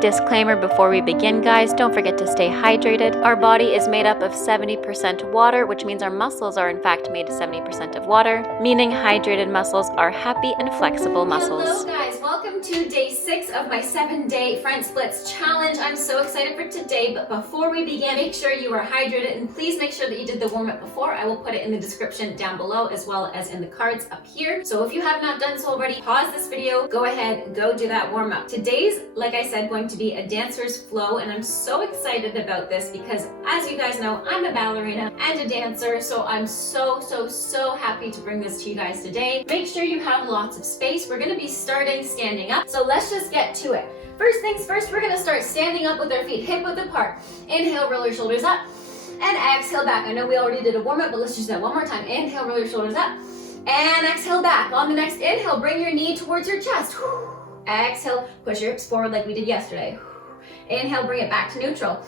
quick disclaimer before we begin, guys. Don't forget to stay hydrated. Our body is made up of 70% water, which means our muscles are in fact made 70% of water, meaning hydrated muscles are happy and flexible muscles. Hello guys, welcome to day 6 of my 7-day front splits challenge. I'm so excited for today, but before we begin, make sure you are hydrated and please make sure that you did the warm-up before. I will put it in the description down below as well as in the cards up here. So if you have not done so already, pause this video, go ahead, go do that warm-up. Today's, like I said, going to be a dancer's flow, and I'm so excited about this because, as you guys know, I'm a ballerina and a dancer, so I'm so happy to bring this to you guys today. Make sure you have lots of space. We're going to be starting standing up, so let's just get to it. First things first, we're going to start standing up with our feet hip width apart. Inhale, roll your shoulders up, and exhale back. I know we already did a warm-up, but let's just do that one more time. Inhale, roll your shoulders up, and exhale back. On the next inhale, bring your knee towards your chest. Exhale, push your hips forward like we did yesterday. Inhale, bring it back to neutral.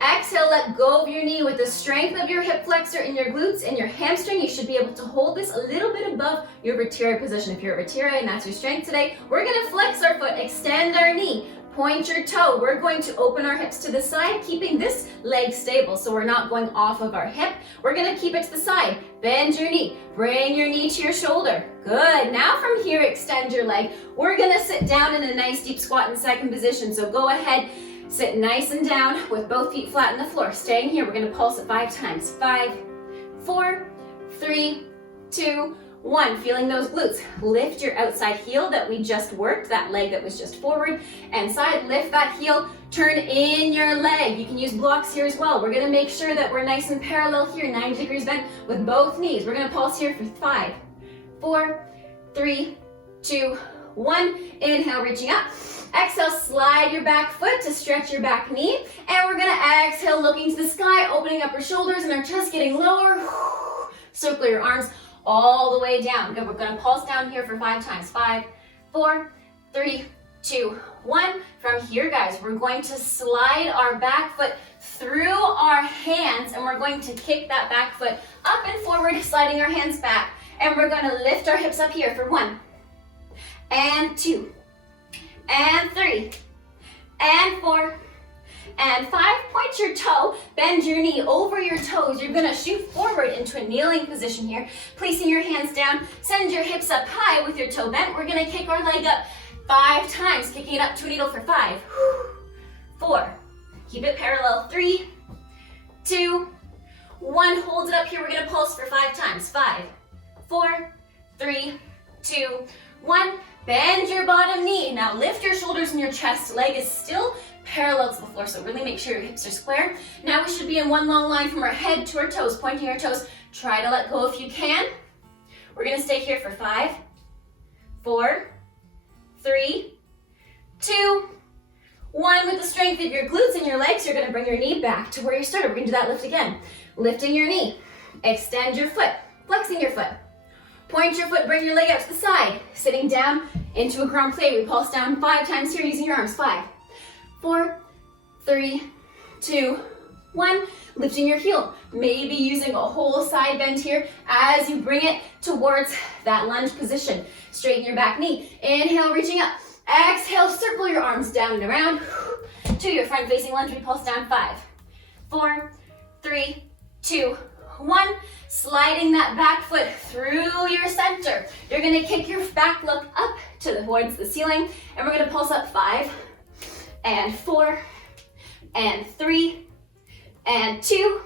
Exhale, let go of your knee with the strength of your hip flexor in your glutes and your hamstring. You should be able to hold this a little bit above your vertebrae position. If you're a vertebrae and that's your strength today, we're going to flex our foot, extend our knee, point your toe. We're going to open our hips to the side, keeping this leg stable so we're not going off of our hip. We're going to keep it to the side. Bend your knee. Bring your knee to your shoulder. Good. Now from here, extend your leg. We're going to sit down in a nice deep squat in second position. So go ahead, sit nice and down with both feet flat on the floor. Staying here, we're going to pulse it 5 times. 5, 4, 3, 2, 1. Feeling those glutes. Lift your outside heel that we just worked, that leg that was just forward and side. Lift that heel. Turn in your leg. You can use blocks here as well. We're going to make sure that we're nice and parallel here, 90 degrees bent with both knees. We're going to pulse here for 5, 4, 3, 2, 1. Inhale, reaching up. Exhale, slide your back foot to stretch your back knee. And we're going to exhale, looking to the sky, opening up our shoulders and our chest getting lower. Circle your arms all the way down. Good. We're going to pulse down here for 5 times. 5, 4, 3, 2, 1. From here, guys, we're going to slide our back foot through our hands, and we're going to kick that back foot up and forward, sliding our hands back. And we're going to lift our hips up here for 1, and 2, and 3, and 4, and 5. Point your toe, bend your knee over your toes. You're gonna shoot forward into a kneeling position here, placing your hands down, send your hips up high with your toe bent. We're gonna kick our leg up 5 times, kicking it up to a needle for 5, 4, keep it parallel, 3, 2, 1, hold it up here. We're gonna pulse for 5 times, 5, 4, 3, 2, 1. Bend your bottom knee. Now lift your shoulders and your chest. Leg is still parallel to the floor, so really make sure your hips are square. Now we should be in one long line from our head to our toes, pointing our toes. Try to let go if you can. We're gonna stay here for 5, 4, 3, 2, 1. With the strength of your glutes and your legs, you're gonna bring your knee back to where you started. We're gonna do that lift again. Lifting your knee, extend your foot, flexing your foot. Point your foot, bring your leg out to the side. Sitting down into a grand plie. We pulse down 5 times here using your arms. 5, 4, 3, 2, 1. Lifting your heel. Maybe using a whole side bend here as you bring it towards that lunge position. Straighten your back knee. Inhale, reaching up. Exhale, circle your arms down and around to your front facing lunge. We pulse down 5, 4, 3, 2, 1. Sliding that back foot through your center. You're gonna kick your back look up towards the ceiling, and we're gonna pulse up 5, and 4, and 3, and 2,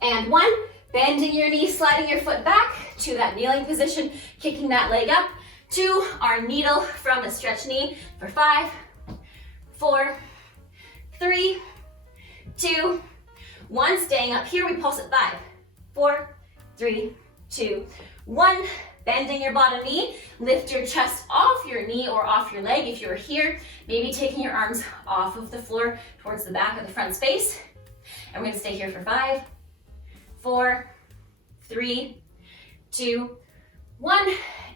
and 1. Bending your knee, sliding your foot back to that kneeling position, kicking that leg up to our needle from a stretched knee for 5, 4, 3, 2, 1. Staying up here, we pulse at 5, 4, 3, 2, 1. Bending your bottom knee, lift your chest off your knee or off your leg if you're here. Maybe taking your arms off of the floor towards the back of the front space. And we're gonna stay here for 5, 4, 3, 2, 1.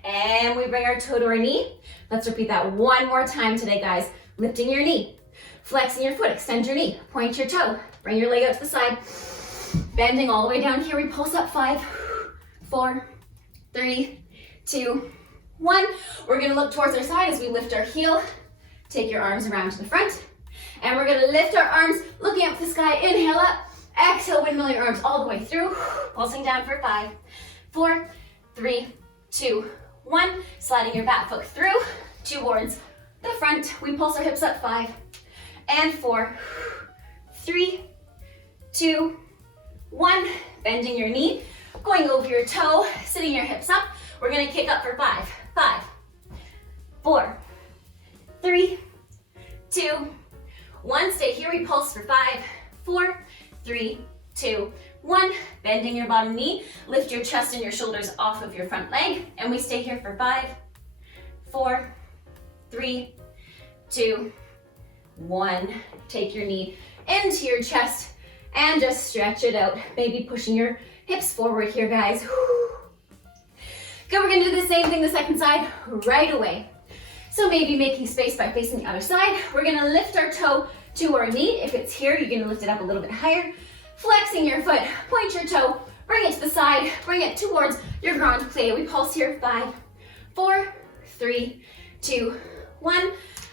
And we bring our toe to our knee. Let's repeat that one more time today, guys. Lifting your knee, flexing your foot, extend your knee, point your toe, bring your leg out to the side. Bending all the way down here, we pulse up 5, 4, 3, 2, 1. We're gonna look towards our side as we lift our heel, Take your arms around to the front. And we're gonna lift our arms, looking up at the sky. Inhale up. Exhale, windmill your arms all the way through. Pulsing down for 5, 4, 3, 2, 1. Sliding your back foot through towards the front. We pulse our hips up. 5 and 4, 3, 2, 1. Bending your knee, going over your toe, sitting your hips up. We're gonna kick up for 5, 5, 4, 3, 2, 1. Stay here. We pulse for 5, 4, 3, 2, 1. Bending your bottom knee. Lift your chest and your shoulders off of your front leg. And we stay here for 5, 4, 3, 2, 1. Take your knee into your chest and just stretch it out. Maybe pushing your hips forward here, guys. Good, we're gonna do the same thing the second side right away. So maybe making space by facing the other side. We're gonna lift our toe to our knee. If it's here, you're gonna lift it up a little bit higher. Flexing your foot, point your toe, bring it to the side, bring it towards your grand plie. We pulse here. 5, 4, 3, 2, 1.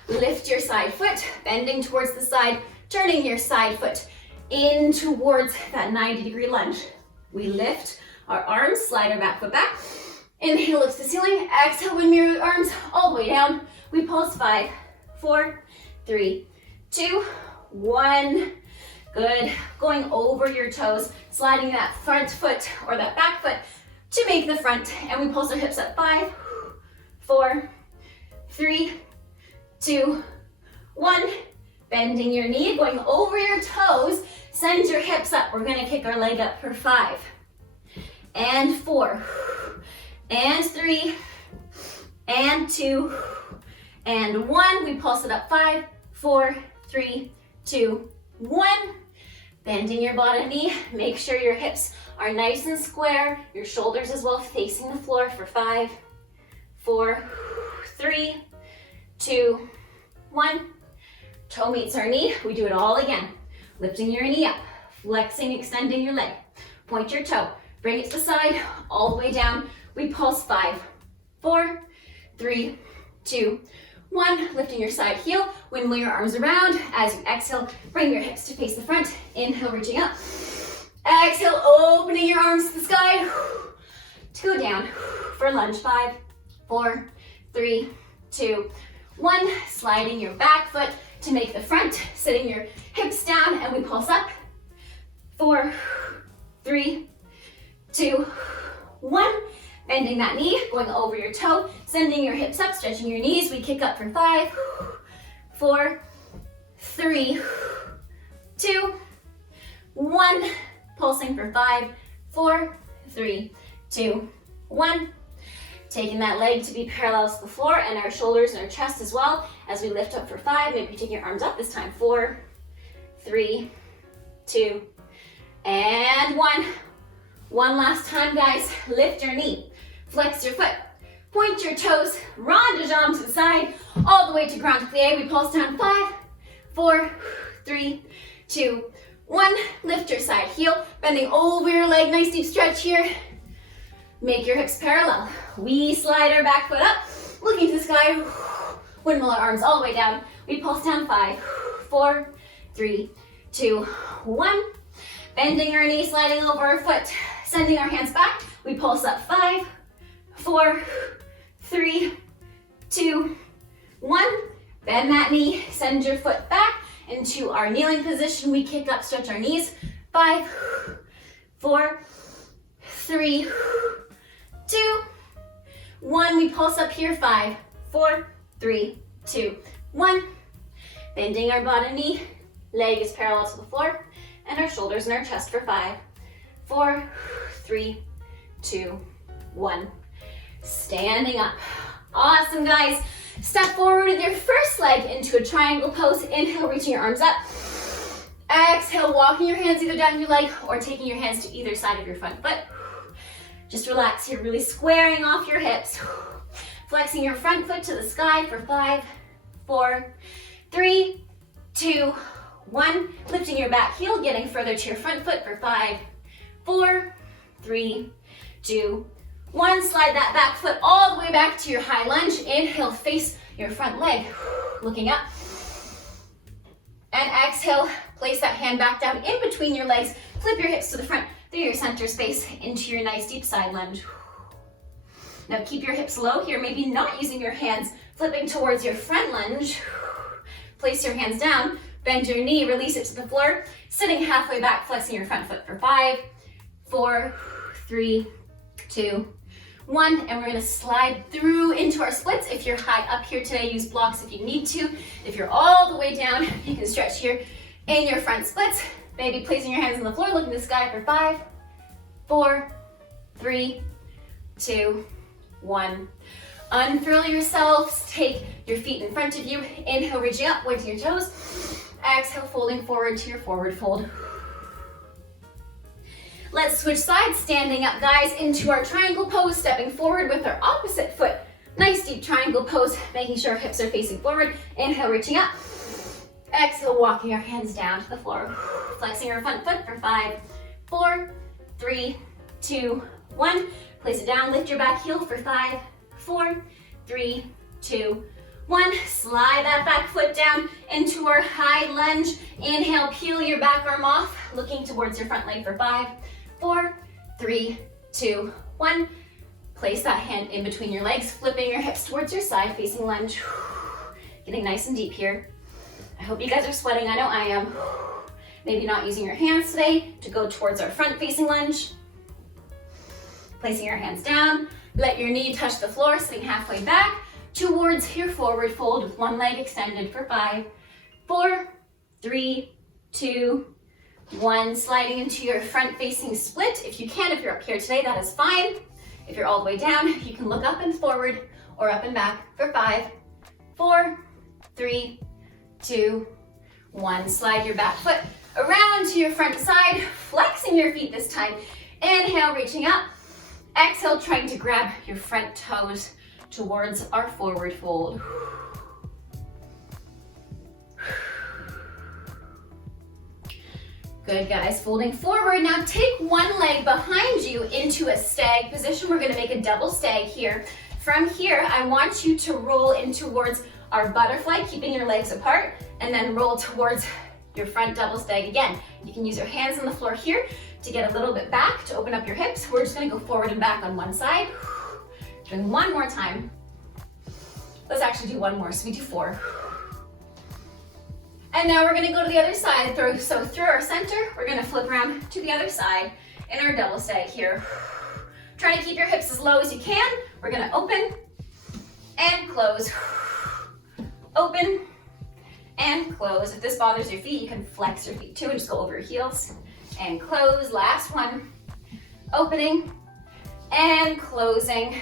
Lift your side foot, bending towards the side, turning your side foot in towards that 90-degree lunge. We lift our arms, slide our back foot back. Inhale, lift to the ceiling. Exhale, windmill your arms all the way down. We pulse. 5, 4, 3, 2, 1. Good. Going over your toes, sliding that front foot or that back foot to make the front. And we pulse our hips up. 5, 4, 3, 2, 1. Bending your knee, going over your toes. Send your hips up. We're gonna kick our leg up for 5 and 4 and 3 and 2 and 1. We pulse it up. 5, 4, 3, 2, 1. Bending your bottom knee. Make sure your hips are nice and square. Your shoulders as well facing the floor for 5, 4, 3, 2, 1. Toe meets our knee. We do it all again. Lifting your knee up, flexing, extending your leg. Point your toe, bring it to the side, all the way down. We pulse. 5, 4, 3, 2, 1. Lifting your side heel, windmill your arms around. As you exhale, bring your hips to face the front. Inhale, reaching up. Exhale, opening your arms to the sky. To go down for lunge. 5, 4, 3, 2, 1. Sliding your back foot to make the front, sitting your hips down, and we pulse up. 4, 3, 2, 1. Bending that knee, going over your toe, sending your hips up, stretching your knees. We kick up for 5, 4, 3, 2, 1. Pulsing for 5, 4, 3, 2, 1. Taking that leg to be parallel to the floor and our shoulders and our chest as well as we lift up for 5. Maybe take your arms up this time. 4, 3, 2, and 1. One last time, guys. Lift your knee, flex your foot, point your toes, rond de jambe to the side, all the way to grand plie. We pulse down. 5, 4, 3, 2, 1. Lift your side heel, bending over your leg. Nice deep stretch here. Make your hips parallel. We slide our back foot up, looking to the sky. Windmill our arms all the way down. We pulse down. 5, 4, 3, 2, 1. Bending our knee, sliding over our foot, sending our hands back. We pulse up. 5, 4, 3, 2, 1. Bend that knee, send your foot back into our kneeling position. We kick up, stretch our knees. 5, 4, 3, 2, 1. We pulse up here. 5, 4, 3, 2, 1. Bending our bottom knee, leg is parallel to the floor, and our shoulders and our chest for 5, 4, 3, 2, 1. Standing up. Awesome, guys. Step forward with your first leg into a triangle pose. Inhale, reaching your arms up. Exhale, walking your hands either down your leg or taking your hands to either side of your front foot. Just relax here, really squaring off your hips. Flexing your front foot to the sky for 5, 4, 3, 2, 1. Lifting your back heel, getting further to your front foot for 5, 4, 3, 2, 1. Slide that back foot all the way back to your high lunge. Inhale, face your front leg. looking up. And exhale, place that hand back down in between your legs, flip your hips to the front through your center space into your nice deep side lunge. Now keep your hips low here, maybe not using your hands, flipping towards your front lunge. Place your hands down, bend your knee, release it to the floor, sitting halfway back, flexing your front foot for 5, 4, 3, 2, 1, and we're gonna slide through into our splits. If you're high up here today, use blocks if you need to. If you're all the way down, you can stretch here in your front splits. Maybe placing your hands on the floor, looking to the sky for 5, 4, 3, 2, 1. Unfurl yourselves, take your feet in front of you. Inhale, reaching up, point to your toes. Exhale, folding forward to your forward fold. Let's switch sides, standing up, guys, into our triangle pose, stepping forward with our opposite foot. Nice deep triangle pose, making sure our hips are facing forward. Inhale, reaching up. Exhale, walking our hands down to the floor. Flexing our front foot for 5, 4, 3, 2, 1. Place it down, lift your back heel for 5, 4, 3, 2, 1. Slide that back foot down into our high lunge. Inhale, peel your back arm off, looking towards your front leg for 5, 4, 3, 2, 1. Place that hand in between your legs, flipping your hips towards your side, facing lunge. Getting nice and deep here. I hope you guys are sweating, I know I am. Maybe not using your hands today to go towards our front facing lunge. Placing your hands down, let your knee touch the floor, sitting halfway back towards your forward fold with one leg extended for 5, 4, 3, 2, 1. Sliding into your front facing split. If you can, if you're up here today, that is fine. If you're all the way down, you can look up and forward or up and back for 5, 4, 3, 2, 1. Slide your back foot around to your front side, flexing your feet this time. Inhale, reaching up. Exhale, trying to grab your front toes towards our forward fold. Good, guys. Folding forward. Now take one leg behind you into a stag position. We're going to make a double stag here. From here, I want you to roll in towards our butterfly, keeping your legs apart, and then roll towards your front double stag again. You can use your hands on the floor here to get a little bit back, to open up your hips. We're just gonna go forward and back on one side. Doing one more time. Let's actually do one more, so we do 4. And now we're gonna go to the other side. So through our center, we're gonna flip around to the other side in our double stag here. Try to keep your hips as low as you can. We're gonna open and close. Open and close. If this bothers your feet, you can flex your feet too and just go over your heels. And close, last one. Opening and closing.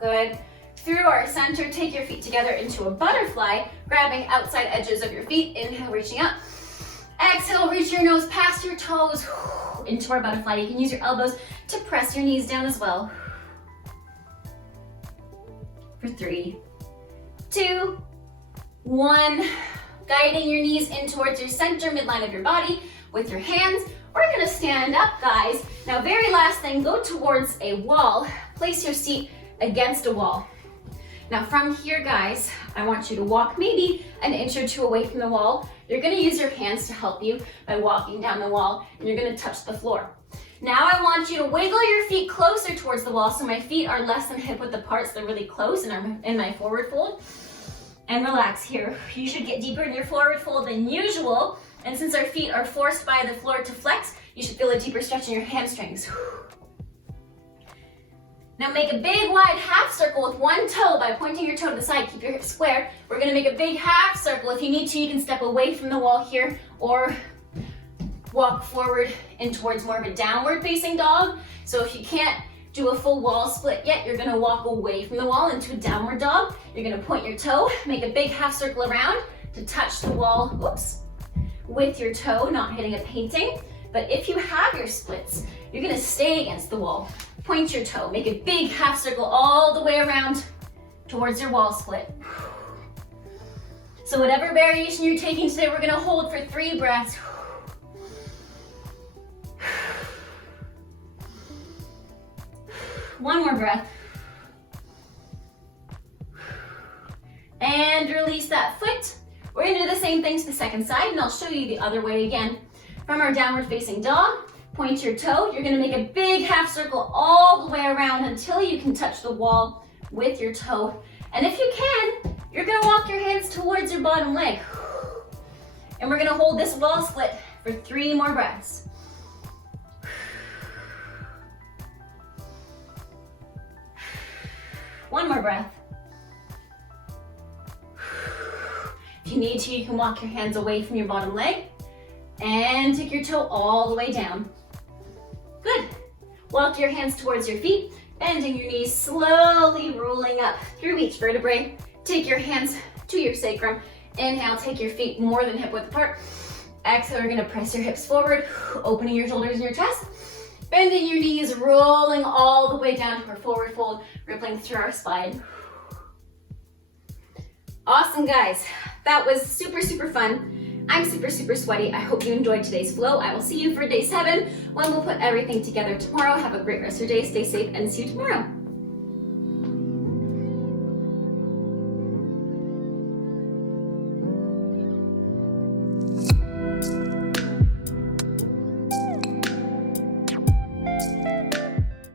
Good. Through our center, take your feet together into a butterfly, grabbing outside edges of your feet. Inhale, reaching up. Exhale, reach your nose past your toes into our butterfly. You can use your elbows to press your knees down as well. For 3, 2, 1. Guiding your knees in towards your center, midline of your body with your hands. We're gonna stand up, guys. Now, very last thing, go towards a wall. Place your seat against a wall. Now from here, guys, I want you to walk maybe an inch or 2 away from the wall. You're gonna use your hands to help you by walking down the wall, and you're gonna touch the floor. Now I want you to wiggle your feet closer towards the wall, so my feet are less than hip width apart, so they're really close and are in my forward fold. And relax here. You should get deeper in your forward fold than usual. And since our feet are forced by the floor to flex, you should feel a deeper stretch in your hamstrings. Now make a big wide half circle with one toe by pointing your toe to the side. Keep your hips square. We're gonna make a big half circle. If you need to, you can step away from the wall here or walk forward in towards more of a downward facing dog. So if you can't do a full wall split yet, you're gonna walk away from the wall into a downward dog. You're gonna point your toe, make a big half circle around to touch the wall, whoops, with your toe, not hitting a painting. But if you have your splits, you're gonna stay against the wall. Point your toe, make a big half circle all the way around towards your wall split. So whatever variation you're taking today, we're gonna hold for 3 breaths. One more breath. And release that foot. We're gonna do the same thing to the second side, and I'll show you the other way again. From our downward facing dog, point your toe. You're gonna make a big half circle all the way around until you can touch the wall with your toe. And if you can, you're gonna walk your hands towards your bottom leg. And we're gonna hold this wall split for 3 more breaths. One more breath. If you need to, you can walk your hands away from your bottom leg and take your toe all the way down. Good. Walk your hands towards your feet, bending your knees, slowly rolling up through each vertebrae. Take your hands to your sacrum. Inhale, take your feet more than hip width apart. Exhale, you're gonna press your hips forward, opening your shoulders and your chest. Bending your knees, rolling all the way down to our forward fold, rippling through our spine. Awesome, guys. That was super, super fun. I'm super, super sweaty. I hope you enjoyed today's flow. I will see you for day 7 when we'll put everything together tomorrow. Have a great rest of your day. Stay safe and see you tomorrow.